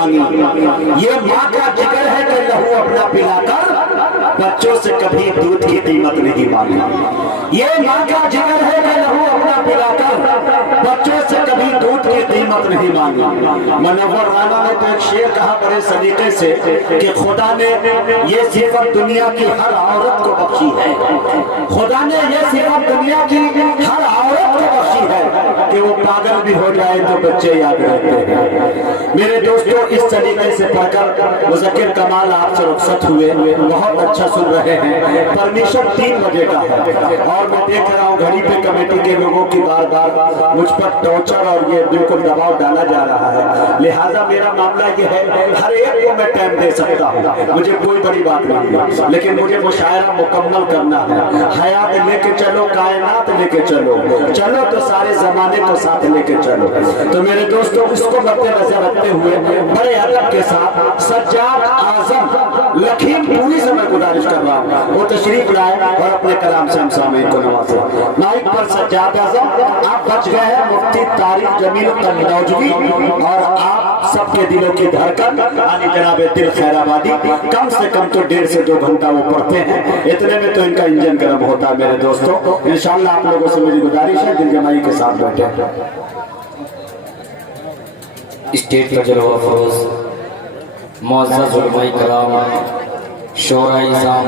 मानी। ये माँ का जिगर है कि लहू अपना पिलाकर बच्चों से कभी दूध की कीमत नहीं मांगी। ये माँ का जिगर है कि लहू अपना पिलाकर बच्चों से कभी दूध की कीमत नहीं मांगी। मुनव्वर राना ने तो एक शेर कहा बड़े सलीके से कि खुदा ने ये सिफत दुनिया की हर औरत को बख्शी है। खुदा ने ये सिफत दुनिया की हर औरत को बख्शी है कि वो पागल भी हो जाए तो बच्चे याद रहते हैं। मेरे दोस्तों, इस तरीके से पढ़कर मुज़क्किर कमाल आपसे रुखसत हुए। बहुत अच्छा सुन रहे हैं। परमिशन 3 बजे का है और मैं देख रहा हूँ घड़ी पे कमेटी के लोगों की बार बार मुझ पर टॉर्चर और ये बिल्कुल दबाव डाला जा रहा है। लिहाजा मेरा मामला ये है, हर एक को मैं टाइम दे सकता हूँ, मुझे कोई बड़ी बात नहीं है, लेकिन मुझे मुशायरा मुकम्मल करना है। हयात लेके चलो, कायनात लेके चलो, चलो तो सारे जमाने को साथ लेके चलो। तो मेरे दोस्तों, इसको मद्देनजर रखते हुए बड़े अदब के साथ सज्जाद आजम लखीमपुरी से मैं गुजारिश कर रहा हूँ वो तशरीफ लाए और अपने कलाम से हम सामईन को नवाजे। माइक पर सज्जाद आजम, आप बच गए हैं मुफ्ती तारिक जमील कन्नौजवी और आप सबके दिलों की धड़कन आनी जनाब दिल खैराबादी। कम से कम तो 1.5 से 2 घंटा वो पढ़ते हैं, इतने में तो इनका इंजन गर्म होता है। मेरे दोस्तों, इंशाअल्लाह आप लोगों से मेरी गुजारिश है दिल जमाई के साथ बैठे। स्टेट का जलवा फरोज मुअज़्ज़ज़ उलमाए कराम, शोरा इज़ाम,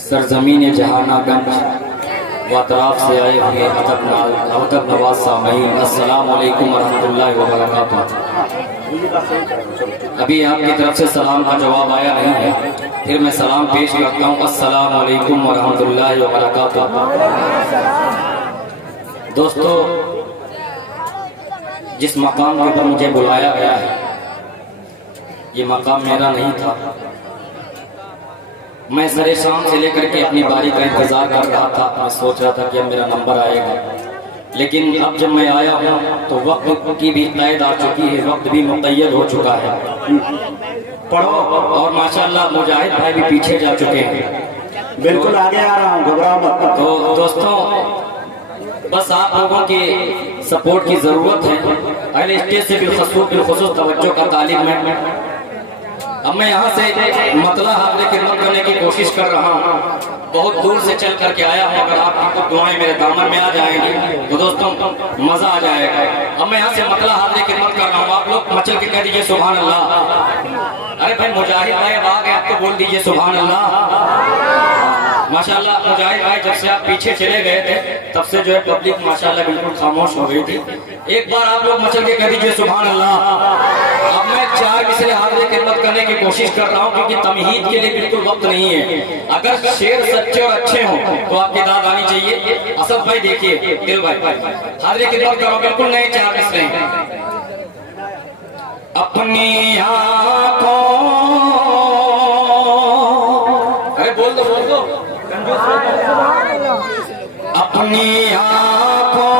सरजमीन जहानागंज व अतराफ से आए हुए अदब नवाज सामईन, अस्सलाम वालेकुम वरहमतुल्लाहि व बरकातुहू। अभी आपकी तरफ से सलाम का जवाब आया नहीं है, फिर मैं सलाम पेश करता हूँ। अस्सलाम वालेकुम वरहमतुल्लाहि व बरकातुहू। दोस्तों, जिस मकाम के ऊपर मुझे बुलाया गया है, ये मकाम मेरा नहीं था। मैं सरे शाम से लेकर के अपनी बारी का इंतजार कर रहा था। मैं सोच रहा था कि अब मेरा नंबर आएगा, लेकिन अब जब मैं आया हूँ तो वक्त की भी कैद आ चुकी है, वक्त भी मुक़य्यद हो चुका है। पढ़ो। और माशाअल्लाह मुजाहिद भाई भी पीछे जा चुके हैं। बिल्कुल आगे आ रहा हूँ, घबराओ मत। तो दोस्तों, बस आप लोगों की सपोर्ट की जरूरत है। अहले स्टेज से बिलखुसूस तवज्जो का तालिब में अब मैं यहाँ से मतला हाजिर खिदमत करने की कोशिश कर रहा हूँ। बहुत दूर से चल करके आया हूँ। अगर आपकी दुआएं मेरे दामन में आ जाएंगी तो दोस्तों मजा आ जाएगा। अब मैं यहाँ से मतला हाजिर खिदमत कर रहा हूँ। आप लोग मचल के कह दीजिए सुभान अल्लाह। अरे भाई मुजाहिद भाई अब आ गए, आप तो बोल दीजिए सुभान अल्लाह। माशाल्लाह मुजाहिद भाई, जब से आप पीछे चले गए थे तब से जो है पब्लिक माशाल्लाह बिल्कुल खामोश हो गई थी। एक बार आप लोग मचल के कह दीजिए सुभान अल्लाह। अब मैं 4 मिसरे हाजिर खिदमत करने की कोशिश कर रहा हूँ, क्योंकि तमहीद के लिए बिल्कुल वक्त नहीं है। अगर शेर सच्चे और अच्छे हों तो आपकी दाद आनी चाहिए। असद भाई देखिए, दिल भाई हाजिर खिदमत करो, बिल्कुल नए 4 मिसरे हैं। अपनी आँखों, अरे बोल दो अपनी आँखों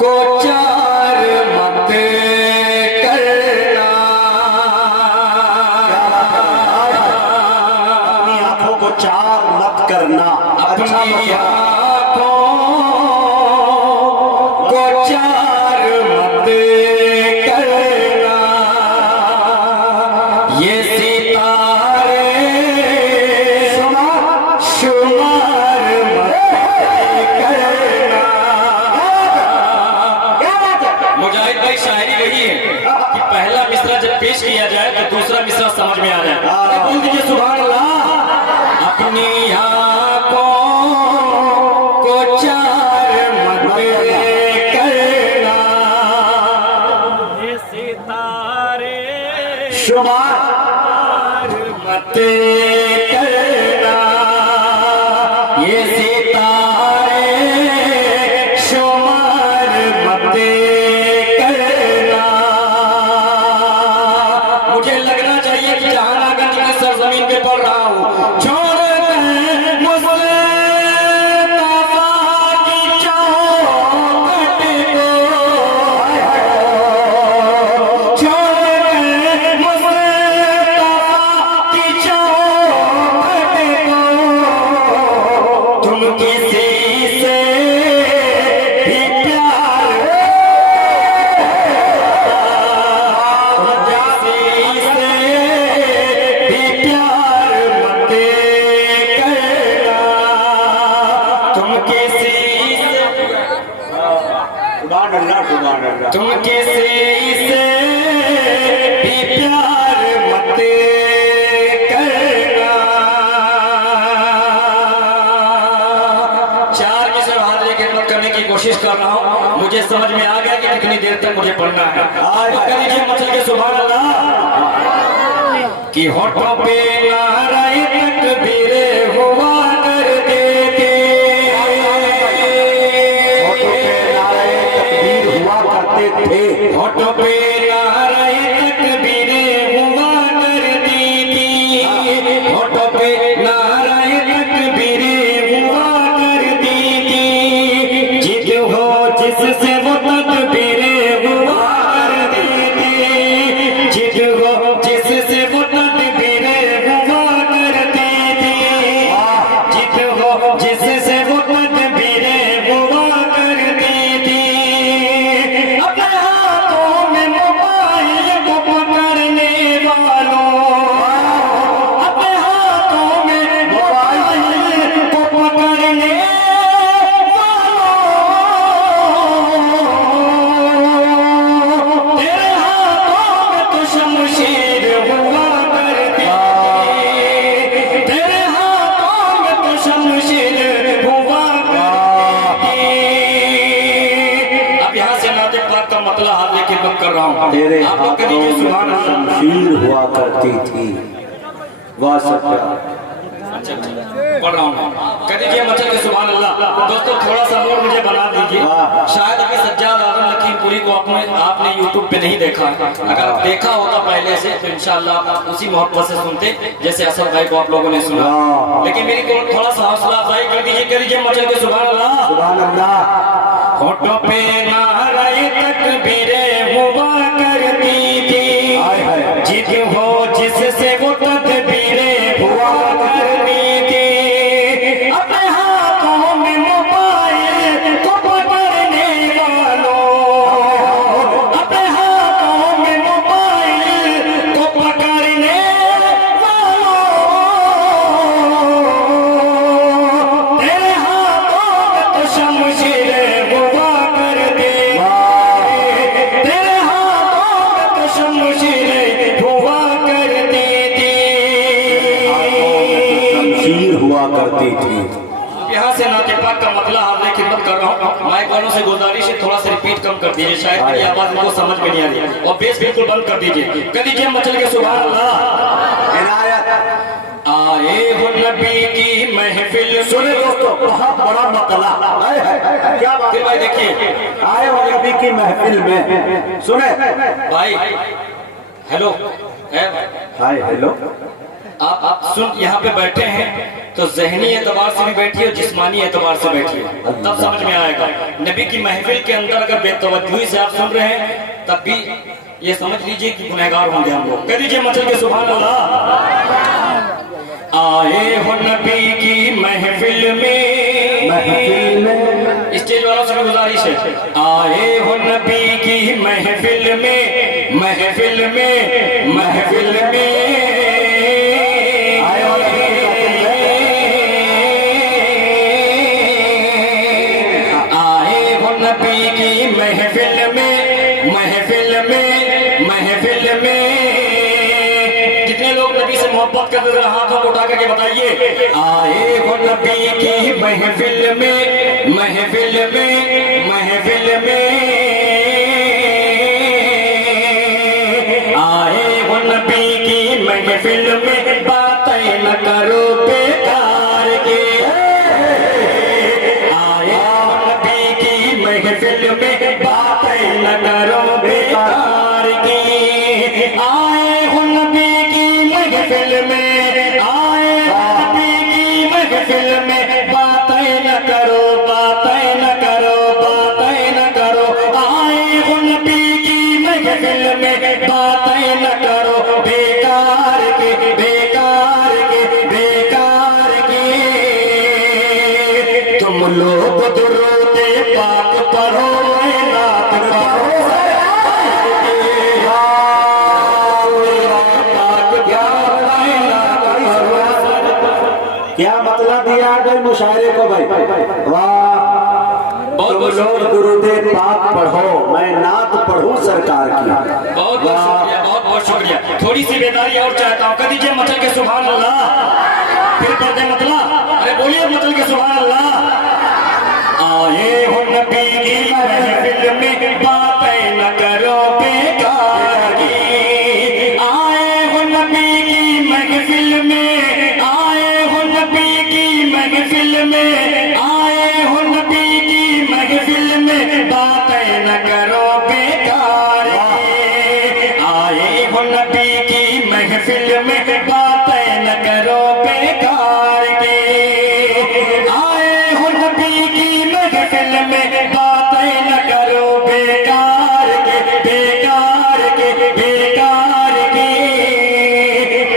को 4 मत करना, अपनी आंखों को 4 मत करना। अपनी आँखों को 4 मत करना। ये सितारे शुमार मत करना। मुजाहिद भाई, शायरी वही है कि पहला मिसरा जब पेश किया जाए तो दूसरा मिसरा समझ में आ जाए। बोल दीजिए सुभान अल्लाह। अपनी आँखों को 4 मत करना। ये सितारे शुमार मत करना। ये सितारे शुमार मत करना। मुझे लगना चाहिए कि जहानागंज में सरजमीन पे पढ़ रहा हूँ। सुभान अल्लाह सुभान अल्लाह। तुम किसे इसे भी प्यार मत करना। चार में से हाजिरी खिदमत करने की कोशिश कर रहा हूँ, मुझे समझ में आ गया कि कितनी देर तक मुझे पढ़ना है। कह मचल के सुभान अल्लाह कि होठों पे नाराए तकबीर हुआ करते थे, होठों पे नाराए तकबीर हुआ करते थे, होठों पे नाराए तकबीर हुआ करती थी, होठों पे नाराए तकबीर हुआ करती थी, जिद हो जिससे वो तकबीर हुआ करती थी, जिद हो जिससे वो तकबीर हुआ करती थी, जिद हो जिससे वो तकबीर हुआ करती थी। अपने हाथों में मोबाइल को पकड़ने वालों, अपने हाथों में मोबाइल को पकड़ने वालों, तेरे हाथों में तो शमशीर हुआ करती, तेरे हाथों में तो शमशीर हुआ करती। अब यहाँ से नाते पाक का मतलब हाथ लेके बक कर रहा हूँ, तेरे आप लोग हाथों करिए में सुभान अल्लाह। शमशीर हुआ करती थी। वाह सच्चा। पढ़ रहा हूँ, कह दीजिए मचल के सुभान अल्लाह। दोस्तों थोड़ा सा मोड़ मुझे बना दीजिए। शायद अभी सज्जाद आजम लखीमपुरी को आपने YouTube पे नहीं देखा है, अगर देखा होता पहले से तो इंशाअल्लाह उसी मोहब्बत से सुनते जैसे असद भाई को आप लोगों ने सुना। लेकिन मेरी को थोड़ा सा हौसला अफजाई कर दीजिए मचल के सुभान अल्लाह। सुभान अल्लाह। होठों पे नाराए तकबीरें हुआ करती थी, जिद हो जिससे वो तकबीरें हुआ करती थी। अपने हाथों में मोबाइल को पकड़ने वालों, अपने हाथों में मोबाइल को पकड़ने वालों, तेरे हाथों में तो शमशीर हुआ करते, तेरे हाथों में तो शमशीर हुआ करती थी, शमशीर हुआ करती थी। यहाँ से नाते पाक का मतलब आपने खिदमत कर रहा हूँ। माइक वालों से गुजारिश है थोड़ा सा रिपीट कम कर दीजिए, शायद मेरी आवाज इनको समझ में नहीं आ रही, और बेस बिल्कुल बंद कर दीजिए। कर दीजिए मचल के सुभान अल्लाह। इनायत। आए हो नबी की महफिल, सुने दोस्तों, बहुत बड़ा मतला है। क्या बात फिर भाई देखिए, आए हो नबी की महफिल में। सुने भाई हेलो हाय हेलो। आप सुन यहाँ पे बैठे हैं तो जहनी एतबार से भी बैठिए और जिस्मानी एतबार से बैठिए, तब समझ में आएगा। नबी की महफिल के अंदर अगर बेतवज्जुही से आप सुन रहे हैं तब भी ये समझ लीजिए कि गुनहगार होंगे हम लोग। कह दीजिए मचल के सुभान अल्लाह। आए हो नबी की महफिल में, महफिल में। स्टेज वालों से भी गुजारिश है, आए हो नबी की महफिल में, महफिल में, महफिल में, नबी की महफिल में, महफिल में, महफिल में। कितने लोग नबी से मोहब्बत करते थे, हाथों को उठा करके बताइए। आए हो नबी की महफिल में, महफिल में, महफिल में, आए हो नबी की महफिल में, बातें न करो बेकार के, महफिल में बातें न करो बेकार की। आए हो नबी की महफिल में, आए नबी की महफिल में, बातें न करो, बातें न करो, बातें न करो। आए हो नबी की महफिल में, बातें न करो बेकार के, बेकार के, बेकार के। तुम लोग दुरूदे पाक पढ़ो, नात पढ़ो, क्या मतलब दिया गए मुशायरे को भाई? वाह बहुत बहुत लोग गुरुदेव पाक पढ़ो, मैं नात पढ़ूं सरकार की। बहुत बहुत शुक्रिया, बहुत बहुत शुक्रिया। थोड़ी सी बेदारी और चाहता हूँ, कह दीजिए मचल के सुभान अल्लाह, फिर कर दे मतलब, अरे बोलिए मचल के सुभान अल्लाह। आए हो नबी की महफिल में बातें न करो बेकार की, आए हो नबी की महफिल में, आए हो नबी की महफिल में, आए हो नबी की महफिल में बातें न करो बेकार की, आए हो नबी की महफिल में बातें न करो बेकार की, आए हो नबी की महफिल में बातें न करो बेकार के, बेकार के, बेकार के।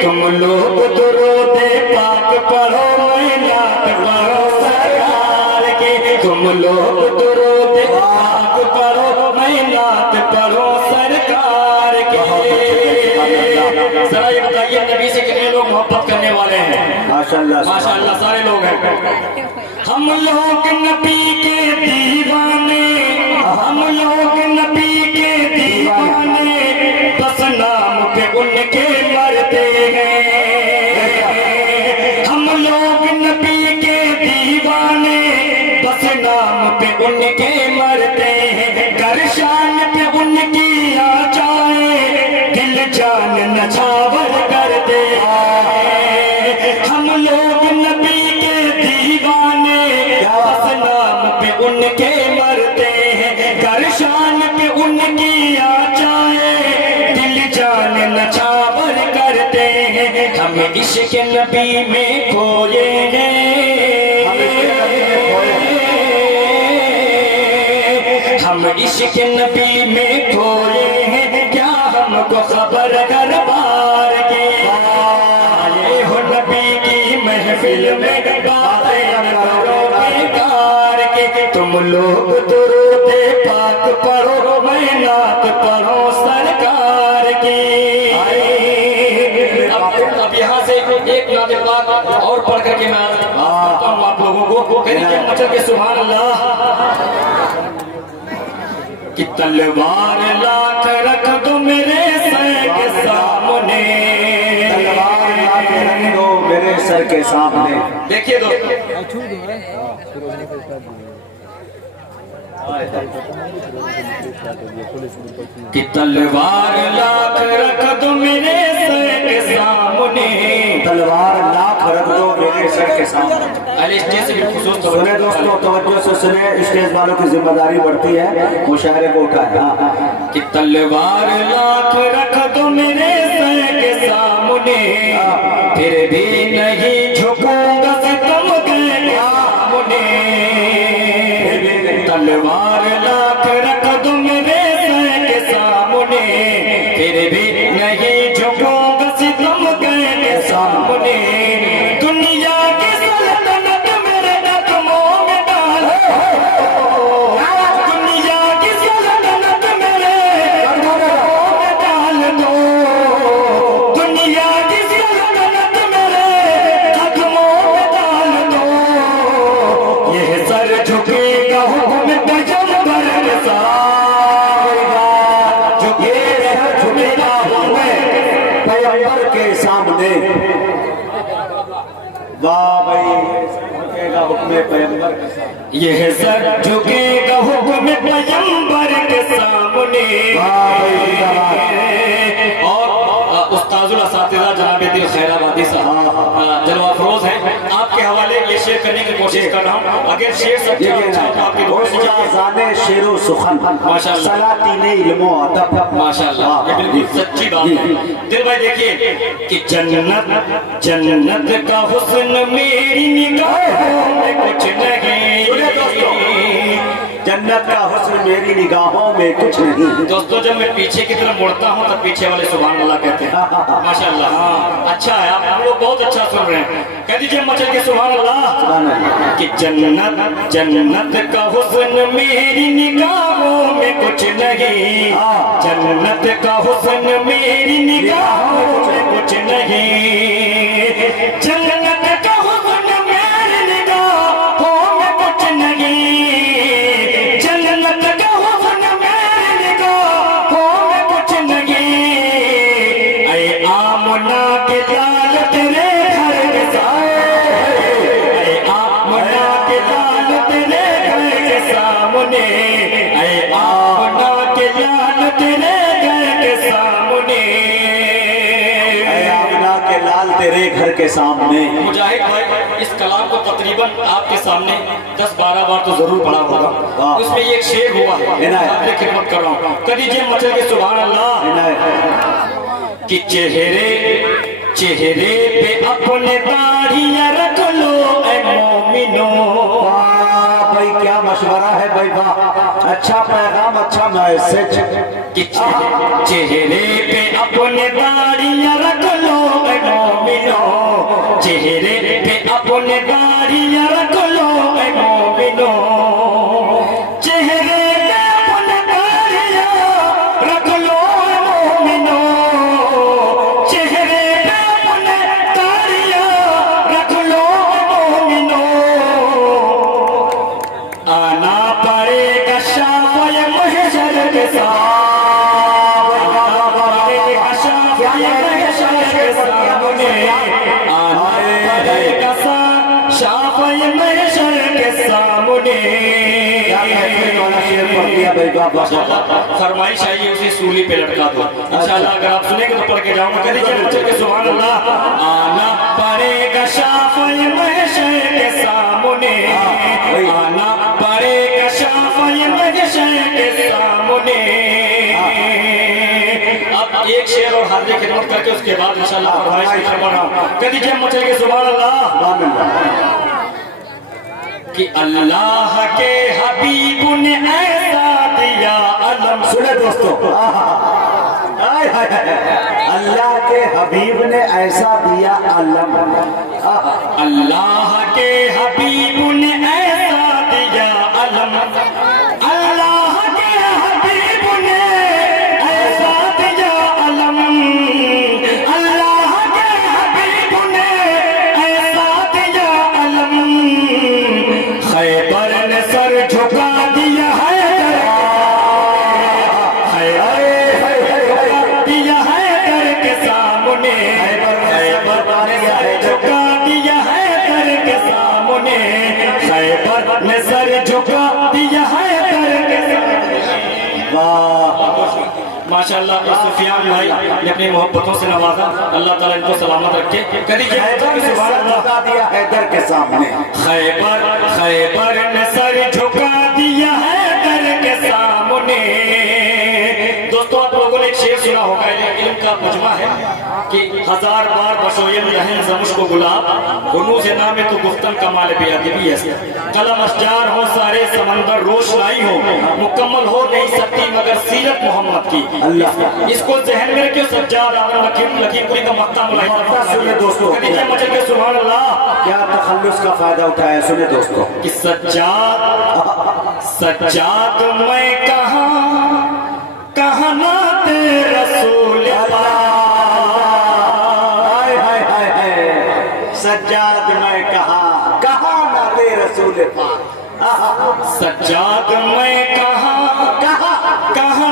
तुम लोग दुरूद पाक पढ़ो, मैं नात पढ़ो सरकार के, तुम लोग दुरूद पाक पढ़ो, मैं नात पढ़ो सरकार के। जरा ये बताइए नबी से कितने लोग मोहब्बत करने वाले हैं? माशाल्लाह माशाअल्लाह सारे लोग हैं। हम लोग नबी के दीवाने, हम लोग नबी के दीवाने, बस नाम पे उनके मरते हैं। हम लोग नबी के दीवाने, बस नाम पे उनके मरते हैं। कर शान पे उनकी आ जाए, दिल जान नछावर करते हैं। हम लोग नबी के दीवाने, बस नाम पे उनके मरते हैं। कर शान पे उनकी आ जाए, दिल जान नछावर करते हैं। हम इश्क नबी में खोए हैं, हम इश्क नबी में खोए हैं, क्या हमको खबर कर बार के। आए हो नबी की महफिल में बातें करो बेकार के, तुम लोग दुरूद पाक पढ़ो, मैं नात पढ़ो सरकार की। अब यहाँ से एक नात पाक और पढ़ करके मैं आता हूँ आप लोगों को, कहीं मचल के सुभान अल्लाह। कि तलवार लाख रख दो मेरे सर के सामने, तलवार लाख रख दो मेरे सर के सामने। देखिए दोस्तों, कि तलवार लाख रख दो मेरे सर के सामने, तलवार लाख रख दो मेरे सर के सामने। स्टेज से सुने दोस्तों, तवज्जो से सुने, स्टेज वालों की जिम्मेदारी बढ़ती है, मुशायरे को उठाए। हाँ, कि तलवार लाख रख दो मेरे सर के सामने, फिर भी नहीं झुकूंगा सितम के सामने। तलवार लाख रख दो मेरे सर के सामने, फिर भी नहीं झुकूंगा सितम के सामने। दुनिया की सल्तनत मेरे कदमों में डाल, दुनिया की सल्तनत मेरे कदमों में डाल दो, दुनिया की सल्तनत मेरे कदमों में डाल दो। यह सर झुकेगा हुक्म पैगंबर के सामने, ये सर झुकेगा हुक्म पैगंबर के सामने। वाह भाई, झुकेगा हुक्म पैगंबर के सामने। यह सर झुकेगा हुक्म पैगंबर के सामने। वाह भाई, क्या बात है। और उस्ताजुल असातिज़ा जनाब दिल खैराबादी साहब जलवा अफरोज हैं, आपके हवाले ये शेयर करने की कोशिश कर रहा हूँ। अगर शेर सब तो आपकी दुआ से जाए। शेरो सुखन माशाअल्लाह, सलातीने इल्मो अदब। माशाअल्लाह, ये बिल्कुल सच्ची बात है। दिल भाई देखिए कि जन्नत, जन्नत का हुस्न मेरी निगाहों में कुछ नहीं। जन्नत का हुस्न मेरी निगाहों में कुछ नहीं। दोस्तों, जब मैं पीछे की तरफ मुड़ता हूँ तब पीछे वाले सुभान अल्लाह कहते हैं। माशाअल्लाह, हाँ अच्छा है, आप लोग बहुत अच्छा सुन रहे हैं। कह दीजिए मचल के सुभान अल्लाह। कि जन्नत, जन्नत का हुस्न मेरी निगाहों में कुछ नहीं, जन्नत का हुस्न मेरी निगाहों में कुछ नहीं, जन्नत का हुस्न मेरी निगाहों में कुछ नहीं, घर के सामने। मुजाहिद भाई इस कलाम को तकरीबन आपके सामने 10-12 बार तो जरूर पढ़ा होगा। उसमें ये एक शेर हुआ है, आपने खिदमत कर रहा हूँ। कदीजे मचल के सुभान अल्लाह कि चेहरे पे अपने दाढ़ियां रख लो ऐ मोमिनो। भाई क्या मशवरा है भाई, वाह, अच्छा पैगाम, अच्छा मैसेज। कि चेहरे पे अपने दाढ़ियां रख लो ऐ मोमिनो, चेहरे पे अपने दाढ़ियां रख लो ऐ मोमिनो, चेहरे पे अपने दाढ़ियां रख लो ऐ मोमिनो, चेहरे पे अपने दाढ़ियां रख लो ऐ मोमिनो। आना पड़ेगा शाफ़ए महशर के साथ, फरमाइश आई है उसे सूली पे लटका दो इंशाल्लाह। अगर आप सुनेंगे तो पढ़ के जाऊंगा। कदीजे मचल के सुभान अल्लाह। आना पड़ेगा शाफ़ए महशर के सामने, आना पड़ेगा शाफ़ए महशर के सामने। अब एक शेर और हाजिर खिदमत करके उसके बाद इंशाल्लाह फरमाइश की खबर। कदीजे मचल के सुभान अल्लाह कि अल्लाह के हबीब ने ऐसा दिया अलम। सुने दोस्तों, अल्लाह के हबीब ने ऐसा दिया अलम, अल्लाह के हबीब ने ऐसा दिया अलम, अल्लाह के हबीब ने ऐसा दिया अलम, अल्लाह के हबीब ने ऐसा दिया अलम। खैबर ने सर झुका दिया है, दिया है कर के सामने, खैबर ने सर झुका दिया है कर के सामने, खैबर ने सर झुका दिया है कर के सामने। वाह माशाअल्लाह सुफियान भाई ने अपनी मोहब्बतों से नवाजा, अल्लाह ताला इनको सलामत रखे। कदीजे सुभान अल्लाह दिया हैदर के सामने, खैबर ने सर झुका दिया है कर के सामने। दोस्तों आप लोगों ने एक शेर सुना होगा, इल्म का मजमा है कि 1000 बार बशोयम रहन जमुश को गुलाब, गुनू से नामे तो गुफ्तन कमाल बेअदबी है। कलम अशजार हो सारे समंदर रोशनाई हो, मुकम्मल हो नहीं सकती मगर सीरत मोहम्मद की। अल्लाह इसको जहन में रखियो। सज्जाद आलम लखीमपुरी का मक्का मुलाहिजा। सुने दोस्तों, कदीजे मचल के सुभान अल्लाह। क्या तखल्लुस का फायदा उठाया। सुने दोस्तों, कि सज्जाद मैं कहाँ नाते रसूल हाय हाय हाय हाय, सज्जाद मैं कहाँ नाते रसूल पाक, सज्जाद मैं कहाँ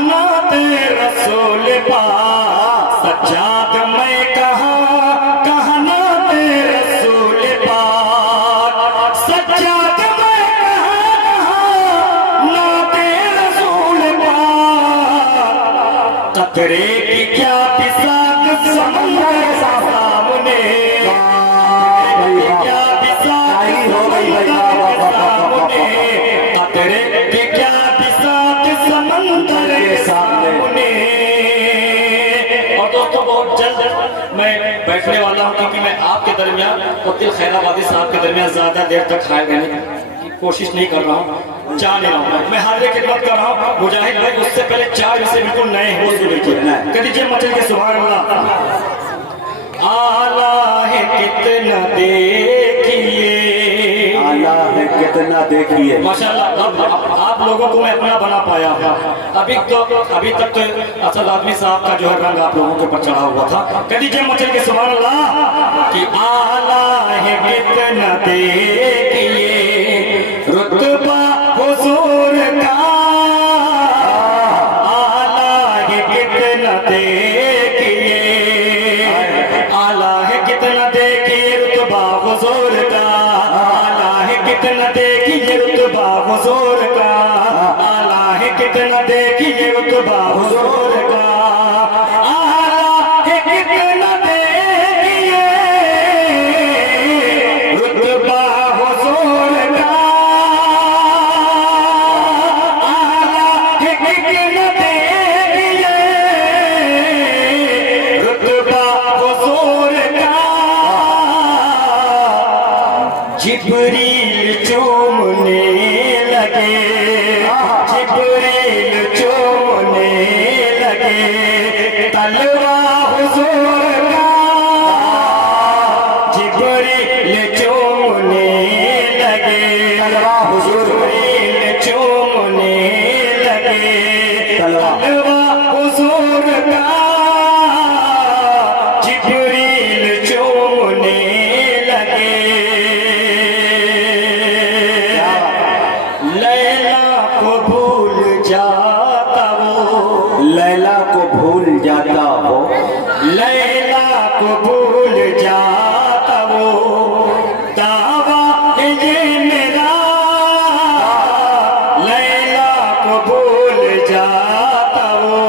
नाते रसूल पाक, सज्जाद मैं कहाँ नाते रसूल पाक, सज्जाद मैं कहाँ नाते रसूल पाक। कतरे की क्या बिसात समंदर सामने, क्या बिसात समंदर सामने, कतरे की क्या बिसात समंदर के सामने। और दोस्तों बहुत जल्द मैं बैठने वाला हूँ क्योंकि मैं आपके दरमियान और दिल खैराबादी साहब के दरमियान ज्यादा देर तक खाए रहने की कोशिश नहीं कर रहा हूँ, जा नहीं रहा हूँ। मैं हाजिर खिदमत कर रहा हूँ। मुजाहिद भाई उससे पहले 4 विषय बिल्कुल नए हो लीजिए। कदीजे मचल के सुभान अल्लाह। आला है कितना देखिए, आला है कितना देखिए। माशाल्लाह अब आप लोगों को मैं अपना बना पाया हूँ। अभी तक तो असद आदमी साहब का जो है रंग आप लोगों के ऊपर चढ़ा हुआ था। कदीजे मचल के सुभान अल्लाह कि आला है कितना देखिए, रुतबा हुजूर का आला है कितना देखिए, आला है कितना देखिए रुतबा हुजूर का, आला है कितना देखिए रुतबा हुजूर का, आला है कितना देखिए रुतबा हुजूर का, आला है कितना देखिए जिब्रील चूमने लगे, जिब्रील चूमने लगे तलवा हुजूर का, जिब्रील चूमने लगे तलवा हुजूर चूमने लगे तलवा हुजूर का, जिब्रील चूमने लगे। लैला को भूल जाता वो, लैला को भूल जाता वो, लैला को भूल जाता वो, दावा है ये मेरा, लैला को भूल जाता वो,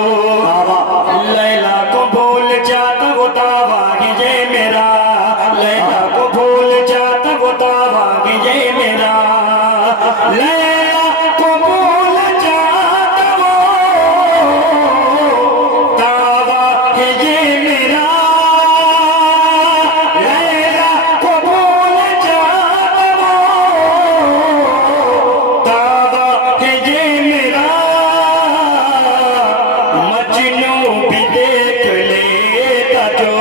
लैला को भूल जाता वो, दावा है ये मेरा, लैला को भूल जाता वो, दावा है ये मेरा, लैला को भूल जाता वो, दावा है ये मेरा, लैला को भूल जाता वो, दावा है ये मेरा। मजनू भी देख लेता जो,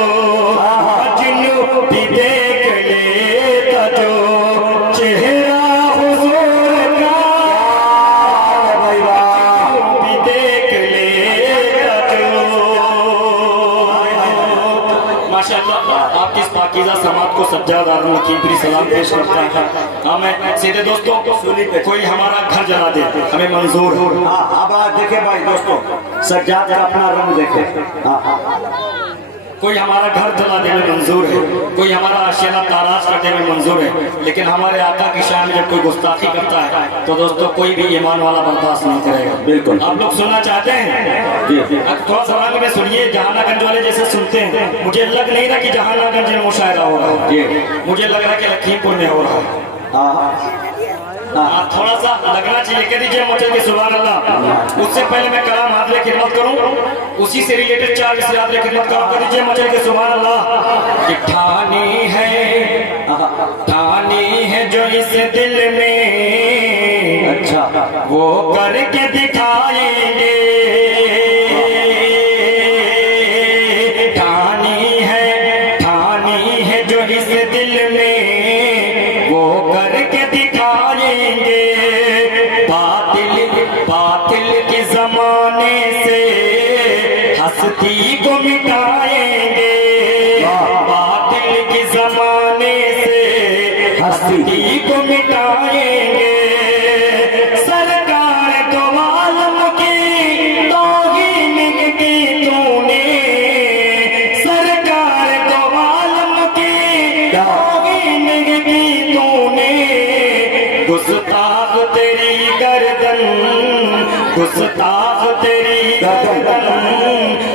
मजनू भी देख लेता जो, चेहरा हुजूर का, मजनू भी देख लेता जो। माशाअल्लाह, आपकी इस पाकीज़ा समात को सज्जाद आदम कीमती सलाम पेश करता है। हाँ, मैं सीधे दोस्तों, कोई हमारा घर जला दे हमें मंजूर हो। अब देखे भाई दोस्तों, सज्जाद का अपना रंग देखे। कोई हमारा घर जला देने में मंजूर है, कोई हमारा आशियाना ताराज कर देने में मंजूर है, लेकिन हमारे आका की शान में जब कोई गुस्ताखी करता है तो दोस्तों कोई भी ईमान वाला बर्दाश्त नहीं करेगा। बिल्कुल। आप लोग सुनना चाहते हैं? थोड़ा सवाल में सुनिए, जहानागंज वाले जैसे सुनते हैं, मुझे लग नहीं रहा कि जहानागंज में मुशायरा हो रहा है, मुझे लग रहा है कि लखीमपुर में हो रहा है। थोड़ा सा लगना चाहिए, कह दीजिए मचल के सुभान अल्लाह। उससे पहले मैं कलाम हाज़िर खिदमत करूं, उसी से रिलेटेड 4 विषय हाज़िर खिदमत करूं, कह दीजिए मचल के सुभान अल्लाह। कि ठानी है जो इस दिल में, अच्छा वो करके दिखाएंगे, ठानी है जो इस दिल में, वो करके दिखाएंगे, बातिल के जमाने से हस्ती को मिटाएंगे, बातिल के जमाने से हस्ती को मिटाएंगे। सरकार तो आलम की तौहीन की तूने, सरकार तो आलम की तौहीन की तूने, गुस्ताख तेरी गर्दन, गुस्ताख तेरी गर्दन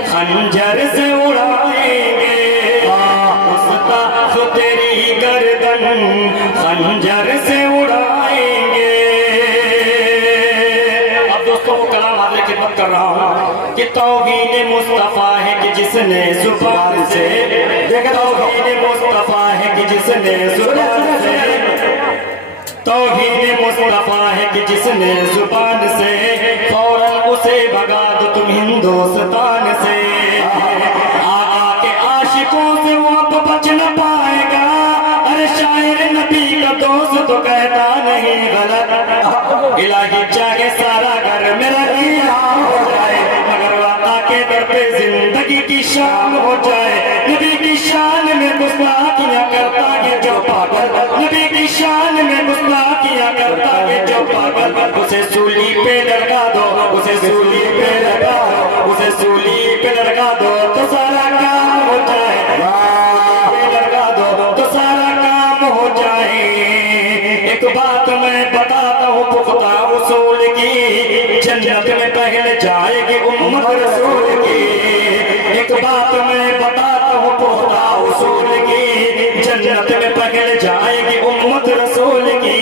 खंजर से उड़ाएंगे, गुस्ताख तेरी गर्दन खंजर से उड़ाएंगे। अब दोस्तों वो कलाम हाज़िर खिदमत कर रहा हूँ कि तौहीन मुस्तफा है कि जिसने जुबान से, तौहीन मुस्तफा है कि जिसने जुबान से, तौहीन मुस्तफा है कि जिसने जुबान से, फौरन उसे भगा दो तुम हिंदुस्तान से। आका के आशिकों से वो अब बच न पाएगा, अरे शायर नबी का दोस्त तो कहता नहीं गलत, इलाही चाहे सारा घर मेरा किया हो जाए, मगर वादा के दर पे जिंदगी की शान हो जाए। नबी की शान में गुस्ताखियां करता है जो पागल, नबी की शान में गुस्ताखियां करता है जो पागल, उसे सूली पे लगा दो, उसे सूली पे लगा दो, उसे सूली पे लगा दो तो सारा काम हो जाए, लगा दो तो सारा काम हो जाए। एक बात मैं बताता हूँ पुख्ता उसूल की, जन्नत में पहले जाएगी उम्मत रसूल की। एक बात मैं बताता हूँ पुख्ता उसूल की, जन्नत में पहले जाएगी उम्मत रसूल की।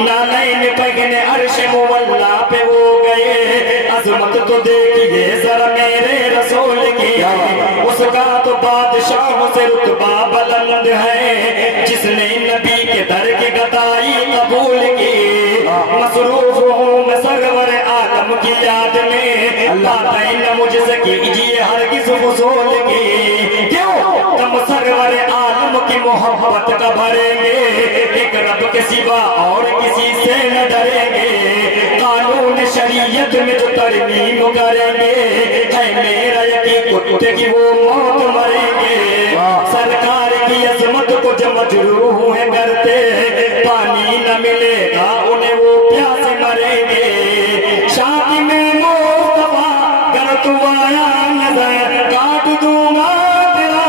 नालैन पहले अर्श मुवल्ला पे वो गए, अजमत तो देखिए जरा मेरे रसूल की, उसका तो बादशाह से रुतबा बुलंद है, जिसने नबी के दर के जताई कबूल की, मसरूफ हूँ मैं सरवर आलम की याद में, बातें मुझसे कीजिए हरगिज़ फ़ुज़ूल की। क्यों तुम सरवर आलम की मोहब्बत का भरेंगे, एक रब के सिवा और किसी से न डरेंगे, कानून शरीयत में जो तरमीम करेंगे, है मेरा यकीन कुत्ते की वो मौत मरेंगे। सरकार की अजमत को जब मजरूह है करते, पानी न मिलेगा उन्हें वो प्यासे मरेंगे। शादी में मुस्तफा कर तू आया नजर, काट दूंगा तेरा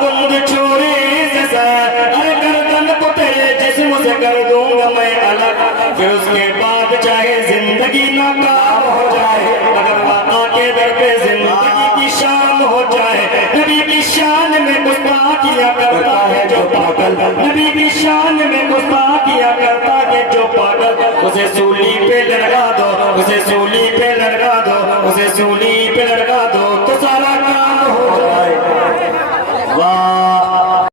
कुंद छोरे से सर, अरे गर्दन को तेरे जिस्म से कर दूंगा मैं अलग, फिर उसके बाद चाहे जिंदगी नाकाम हो जाए, अगर वादा के दर पे जिंदगी की शान हो जाए। नबी की शान में गुस्ताखियां करता है जो पागल, नबी की शान में गुस्ताखियां करता है जो पागल, उसे सूली पे लटका दो, उसे सूली पे लटका दो, उसे सूली पे